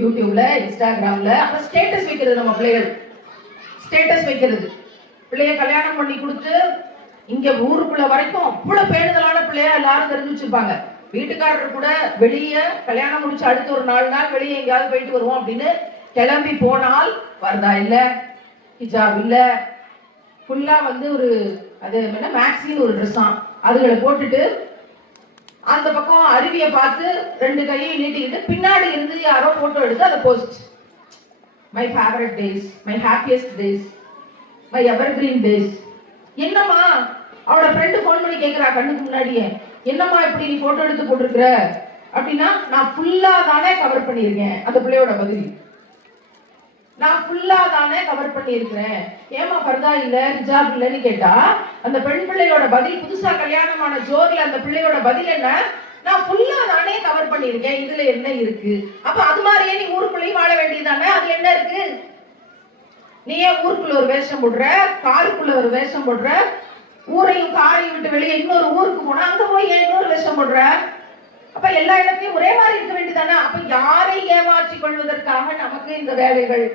யூடியூப்ல, இன்ஸ்டாகிராம்ல. அப்ப ஸ்டேட்டஸ் வைக்கிறது, நம்ம பிள்ளைகள் ஸ்டேட்டஸ் வைக்கிறது. பிள்ளைய கல்யாணம் பண்ணி கொடுத்து இங்க ஊருக்குள்ள வரைக்கும் அவ்வளவு பேணுதலான பிள்ளையா எல்லாரும் தெரிஞ்சு வச்சிருப்பாங்க. வீட்டுக்காரர் கூட வெளியே கல்யாணம் முடிச்சு அடுத்து ஒரு 4 நாள் வெளியே எங்கேயாவது போயிட்டு வருவோம் அப்படின்னு கிளம்பி போனால் வரதா இல்ல, ஹிஜாப் இல்ல, ஃபுல்லா ஒரு அது என்ன மேக்ஸின்னு ஒரு ட்ரெஸ்ஸாம், அதுகளை போட்டுட்டு அந்த பக்கம் அருவியை பார்த்து 2 கையை நீட்டிக்கிட்டு பின்னாடி இருந்து யாரோ போட்டோ எடுத்து அதை post. My favourite days, my happiest days, my ever green days. என்னம்மா அவளோட ஃப்ரெண்டு ஃபோன் பண்ணி கேட்குறா கண்ணுக்கு முன்னாடியே, என்னம்மா இப்படி நீ போட்டோ எடுத்து போட்டிருக்கிற அப்படின்னா, நான் ஃபுல்லா தானே கவர் பண்ணியிருக்கேன். அந்த பிள்ளையோட பதில், நான் ஃபுல்லா தானே கவர் பண்ணியிருக்கிறேன். ஏமா பர்தா இல்ல, ஹிஜாப் இல்லைன்னு கேட்டா அந்த பெண் பிள்ளையோட பதில், புதுசா கல்யாணமான ஜோர்ல அந்த பிள்ளையோட பதில் என்ன, நான் ஃபுல்லா தானே கவர் பண்ணியிருக்கேன், இதுல என்ன இருக்கு? அப்ப அது மாதிரியே நீ ஊருக்குள்ளேயும் வாழ வேண்டியதானே, அதுல என்ன இருக்கு? நீ ஏன் ஊருக்குள்ள ஒரு வேஷம் போடுற, காருக்குள்ள ஒரு வேஷம் போடுற, ஊரையும் காரையும் விட்டு வெளியே இன்னொரு ஊருக்கு போனா அங்க போய் ஏன் இன்னொரு வேஷம் போடுற? அப்ப எல்லா இடத்தையும் ஒரே மாதிரி இருக்க வேண்டியதானே. அப்ப யாரை ஏமாற்றிக் கொள்வதற்காக நமக்கு இந்த வேலைகள்?